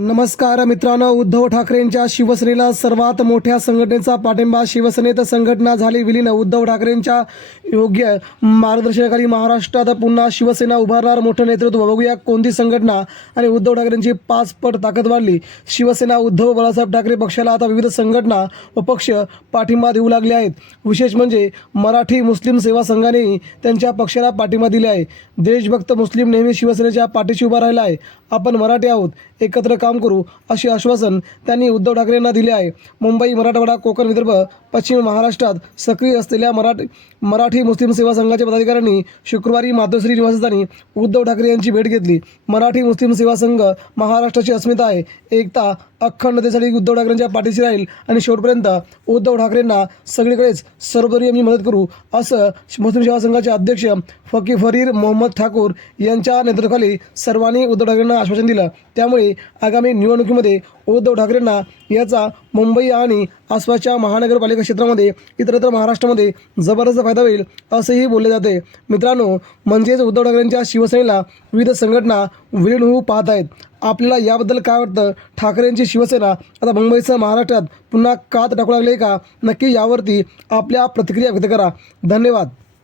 नमस्कार मित्रांनो उद्धव ठाकरेंच्या शिवसेनेला सर्वात मोठ्या संघटनेचा पाठिंबा शिवसेनेत संघटना झाली विलीन. उद्धव ठाकरेंच्या योग्य मार्गदर्शनाखाली महाराष्ट्रात पुन्हा शिवसेना उभारणार मोठं नेतृत्व. बघूया कोणती संघटना आणि उद्धव ठाकरेंची पाच पट ताकद वाढली. शिवसेना उद्धव बाळासाहेब ठाकरे पक्षाला आता विविध संघटना व पक्ष पाठिंबा देऊ लागले आहेत. विशेष म्हणजे मराठी मुस्लिम सेवा संघानेही त्यांच्या पक्षाला पाठिंबा दिले आहे. देशभक्त मुस्लिम नेहमी शिवसेनेच्या पाठीशी उभा राहिला आहे. आपण मराठी आहोत. एकत्र काम करू असे आश्वासन त्यांनी उद्धव ठाकरेंना दिले आहे. मुंबई मराठवाडा कोकण विदर्भ पश्चिम महाराष्ट्रात सक्रिय असलेल्या मराठी मराठी मुस्लिम सेवा संघाच्या पदाधिकाऱ्यांनी शुक्रवारी माधवश्री निवासस्थानी उद्धव ठाकरे यांची भेट घेतली. मराठी मुस्लिम सेवा संघ महाराष्ट्राची अस्मिता आहे. एकता अखंडतेसाठी उद्धव ठाकरेंच्या पाठीशी राहील आणि शेवटपर्यंत उद्धव ठाकरेंना सगळीकडेच सर्वतरी आम्ही मदत करू असं मुस्लिम सेवा संघाचे अध्यक्ष फकी फरीर मोहम्मद ठाकूर यांच्या नेतृत्वाखाली सर्वांनी उद्धव ठाकरेंना आश्वासन दिलं. त्यामुळे आगामी निवडणुकीमध्ये उद्धव ठाकरेंना याचा मुंबई आणि आसपासच्या महानगरपालिका क्षेत्रामध्ये इतरत्र महाराष्ट्रामध्ये जबरदस्त फायदा होईल असंही बोलले जाते. मित्रांनो म्हणजेच उद्धव ठाकरेंच्या शिवसेनेला विविध संघटना विलीन होऊ पाहत आहेत. आपल्याला याबद्दल काय वाटतं? ठाकरेंची शिवसेना आता मुंबईसह महाराष्ट्रात पुन्हा कात टाकू लागले का? नक्की यावरती आपल्या प्रतिक्रिया व्यक्त करा. धन्यवाद.